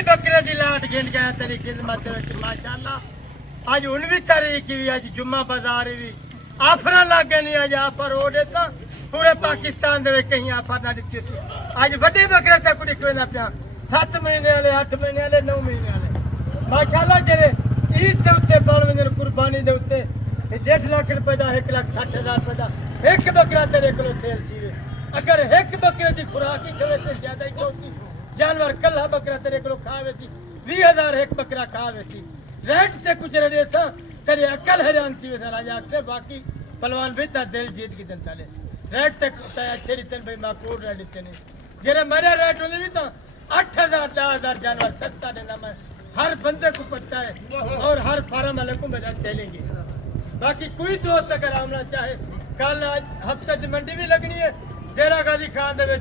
40 बकरे की लाट गिन गया तेरी खिदमत माशाल्लाह। आज 19 तारीख भी, आज जुम्मा बाजार भी आफर लागे नहीं, आज आफर हो देता पूरे पाकिस्तान दे कहीं आफर ना दिती सी। आज बड़े बकरे तक निकलना पिया 7 महीने वाले, 8 महीने वाले, 9 महीने वाले माशाल्लाह। जेरे ईद के उत्ते पालवे कुर्बानी के उत्ते 1.5 लाख रुपए का 1,60,000 रुपए का एक बकरा तेरे को सेल थी। अगर एक बकरे की खुराक ही खवे तो ज्यादा ही होती। जानवर कल्ला बकरा तेरे को खावे थी 20,000 एक बकरा खावे थी। रेट से कुछ रहे सा तेरे अकल हैरान थी राजा से। बाकी पलवान भी था दिल जीत की दिन साले रेट तक अच्छे रीतन भाई माकूल रेट देते नहीं। जेरे मेरे रेट होने भी तो 8,000 10,000 जानवर सस्ता देना मैं हर बंदे को पता है और हर फार्म वाले को मेरा चलेंगे। बाकी कोई दोस्त अगर आना चाहे कल आज हफ्ते की मंडी भी लगनी है डेरा गाजी खान दे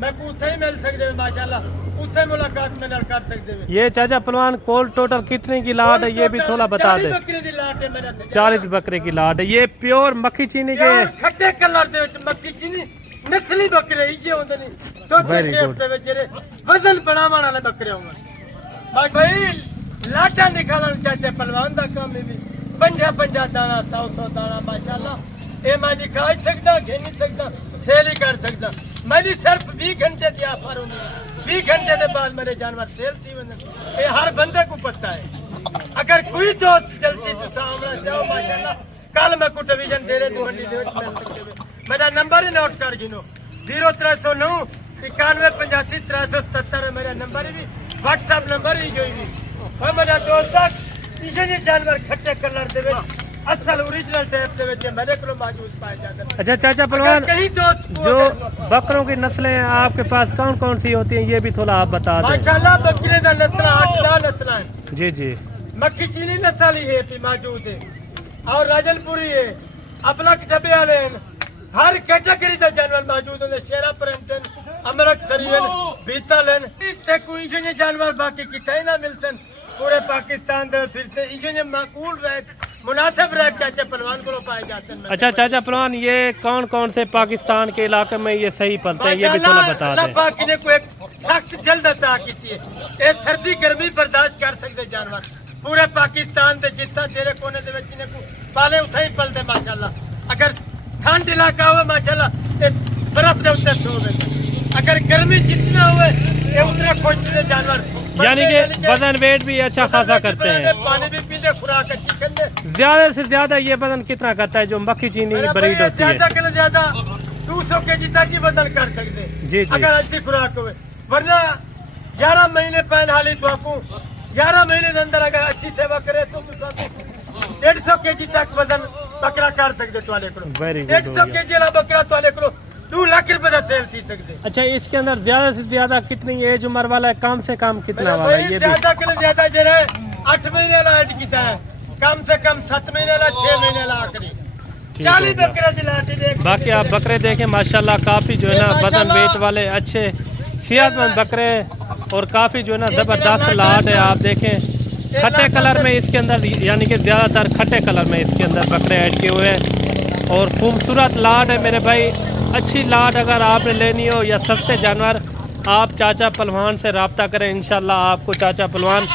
मैं उथे ही मिल सकते माशाल्लाह, उथे मुलाकात में कर सकते। ये चाचा पलवान कोल टोटल कितने की लाट है ये भी थोड़ा बता दे। 40 बकरे की लाट है मेरा 40 बकरे की लाट है। ये प्योर मक्खी चीनी के खट्टे कलर दे विच मक्खी चीनी नस्ली बकरे ही होंदे नहीं तो ते विच जेरे वजन बनावन वाले बकरे होंगे। भाई लाटा निकालन चाचे पलवान दा काम है भी 50 दाना 100 दाना माशाल्लाह। ये मैं दिखा सकदा खेल नहीं सकदा सेल ही कर सकदा। मेरी सिर्फ 20 घंटे की ऑफर होनी 20 घंटे के बाद मेरे जानवर सेल थी ये हर बंदे को पता है। अगर कोई दोस्त जल्दी तो सामने जाओ माशाल्लाह कल मैं को डिवीजन डेरे दी मंडी दे मिल सकते। मेरा नंबर ही नोट कर गिनो 0309 91 85 377 मेरा नंबर भी व्हाट्सएप नंबर ही जो भी और मेरा दोस्त इसे जानवर खट्टे कलर दे असल ओरिजिनल टाइप दे विच मेरे को मौजूद पाए जाते हैं। अच्छा चाचा पलवान कहीं दोस्त जो बकरों की नस्लें आपके पास कौन कौन सी होती हैं ये भी थोड़ा आप बता दें। माशाल्लाह बकरे दा नस्ल 8 नस्ल है। जी जी मक्खी चीनी नस्ल ही है मौजूद है और राजलपुरी है अपलक डबे वाले हर कैटेगरी का जानवर मौजूद है। शेरा परंटन अमरक सरियन बीतलन ते कोई जे जानवर बाकी किथे ना मिलते पूरे पाकिस्तान दे फिरते इजे माकूल रेट मुनासिब रेट चाचा पलवान को पाए जाते हैं। अच्छा चाचा पलवान ये कौन कौन से पाकिस्तान के इलाके में ये सही पलते हैं ये भी थोड़ा बता दें। पाक ने कोई सख्त जल्द अता की है ये सर्दी गर्मी बर्दाश्त कर सकते जानवर पूरे पाकिस्तान दे जितना तेरे कोने दे विच ने को पाले उठे ही पलते माशाल्लाह। अगर ठंड इलाका हो माशाल्लाह इस बर्फ दे उत्ते सोवे। अगर गर्मी जितना हुए ये उतने खुश दे जानवर यानी कि वजन वेट भी अच्छा खासा करते हैं। पानी भी पीते खुराक अच्छी खाते। ज्यादा से ज्यादा ये वजन कितना करता है जो मक्खी चीनी की ब्रीड होती है? ज्यादा के ज्यादा 200 केजी तक ही वजन कर सकते जी अगर अच्छी खुराक हो। वरना 11 महीने पहन हाली तो आपको 11 महीने के अंदर अगर अच्छी सेवा करे तो 150 केजी तक वजन बकरा कर सकते। 150 केजी वाला बकरा तो 2 लाख रुपए का सेल थी सकते। अच्छा इसके अंदर ज्यादा से ज्यादा कितनी एज उम्र वाला है कम से कम कितना वाला है? ये ज्यादा के ज्यादा जरा 8 महीने वाला ऐड किया है कम से कम 7 महीने वाला 6 महीने वाला आखिरी 40 बकरे दिलाती। बाकी आप बकरे देखें माशाल्लाह काफी जो है ना वजन वेट वाले अच्छे सेहतमंद बकरे और काफी जो है ना जबरदस्त लाट है। आप देखें खट्टे कलर में इसके अंदर यानी कि ज्यादातर खट्टे कलर में इसके अंदर बकरे ऐड किए हुए हैं और खूबसूरत लाट है मेरे भाई। अच्छी लाट अगर आपने लेनी हो या सस्ते जानवर आप चाचा पलवान से रब्ता करें इंशाल्लाह आपको चाचा पलवान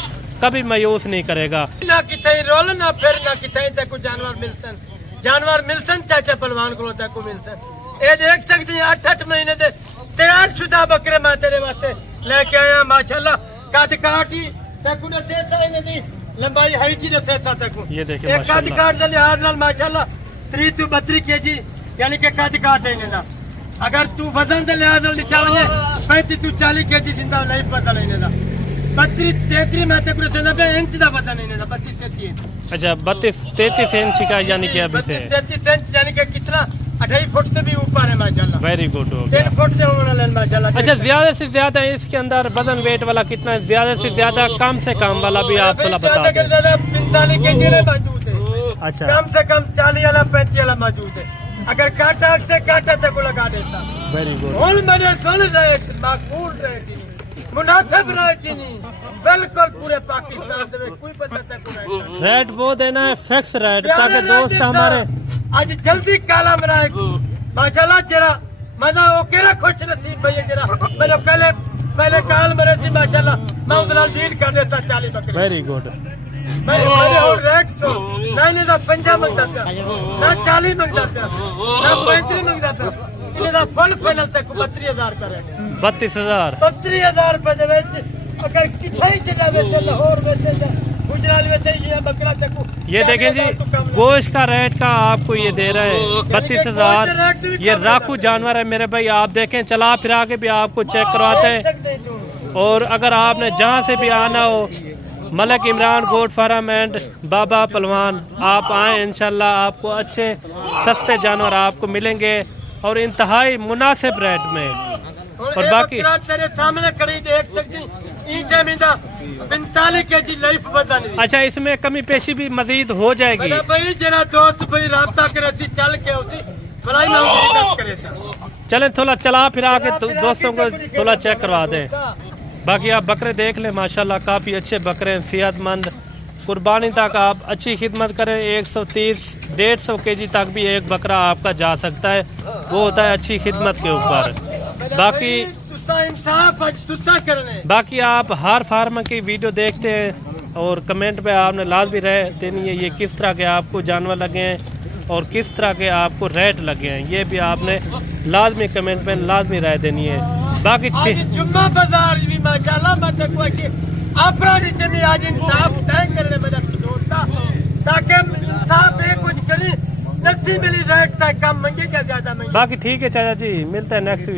कभी मायूस नहीं करेगा। ना किथे रोल ना फिर ना किथे तक को जानवर मिलसन चाचा पलवान को तक मिलसन। ये देख सकती 8 महीने दे तैयार शुदा बकरे मैं तेरे वास्ते लेके आया माशाल्लाह। कद काटी तक ने सेसा ने दी लंबाई हाइट ही सेसा तक ये देखिए माशाल्लाह कद काट दे लिहाज नाल माशाल्लाह 30 to 32 केजी यानी कि कद काट है ना। अगर तू वजन दे लिहाज नाल निकाले 35 to 40 केजी जिंदा नहीं पता नहीं ना 32 33 मैं तक ने इंच दा पता नहीं ना 32 33। अच्छा 32 33 इंच का यानी कि अभी से 33 इंच यानी कि कितना 28 फुट से भी ऊपर है माशाल्लाह। वेरी गुड हो 10 फुट से होने वाला माशाल्लाह। अच्छा ज्यादा से ज्यादा इसके अंदर वजन वेट वाला कितना है? ज्यादा से ज्यादा कम से कम वाला भी आप थोड़ा बता दें। 45 केजी मौजूद है। अच्छा कम से कम 40 वाला 35 वाला मौजूद है। अगर काटा से काटा तक लगा देता। वेरी गुड होल मेरे सुन रेट माकूल रेट मुनासिब रेट नहीं बिल्कुल पूरे पाकिस्तान में कोई बंदा तक रेट वो देना है फिक्स रेट ताकि दोस्त हमारे आज जल्दी काला मराए माशाल्लाह जरा मैं ओके खुश नसीब भैया जरा मेरे पहले पहले काल मरे थी माशाल्लाह मैं उधर डील कर देता 40 बकरे वेरी गुड मेरे और रेट सो मैंने तो 50 मंगता था ना 40 मंगता था ना 35 मंगता था इन्हें तो फुल फाइनल तक 32,000 करेंगे 32,000 32,000 रुपए दे विच अगर किथे ही चला बेचे लाहौर बेचे गुजरात बेचे ये बकरा तक ये देखें जी गोश्त का रेट का आपको ये दे रहे हैं 32,000 ये राखू जानवर है मेरे भाई आप देखें चला फिरा के भी आपको चेक करवाते हैं और अगर आपने जहाँ से भी आना हो Malak Imran goat farm and Baba Pahalwan आप आए इंशाल्लाह आपको अच्छे सस्ते जानवर आपको मिलेंगे और इंतहाई मुनासिब रेट में और बाकी तेरे सामने खड़ी देख सकती ईंटे में 45 केजी लाइफ बदनी अच्छा इसमें कमी पेशी भी मजीद हो जाएगी भाई जरा दोस्त भाई राब्ता करे थी चल के होती भलाई में मदद करे चलें थोड़ा चला फिरा के दोस्तों को थोड़ा चेक करवा दें बाकी आप बकरे देख लें माशाल्लाह काफ़ी अच्छे बकरे हैं सेहतमंद कुर्बानी तक आप अच्छी खिदमत करें 130-150 केजी तक भी एक बकरा आपका जा सकता है वो होता है अच्छी खिदमत के ऊपर बाकी आप हर फार्म की वीडियो देखते हैं और कमेंट पे आपने लाजमी राय देनी है ये किस तरह के आपको जानवर लगे हैं और किस तरह के आपको रेट लगे हैं ये भी आपने लाजमी कमेंट में लाजमी राय देनी है बाकी जुम्मा बाजार भी माशाल्लाह मतलब कि अपराधी जमी आज इंसाफ तय करने मदद दोस्ता ताकि इंसाफ एक कुछ करी नस्सी मिली रेट तक कम मंगे क्या ज्यादा मंगे बाकी ठीक है चाचा जी मिलता है नेक्स्ट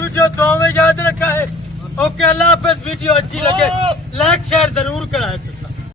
वीडियो तो हमें याद रखा है ओके अल्लाह हाफिज़ वीडियो अच्छी लगे लाइक शेयर जरूर कराए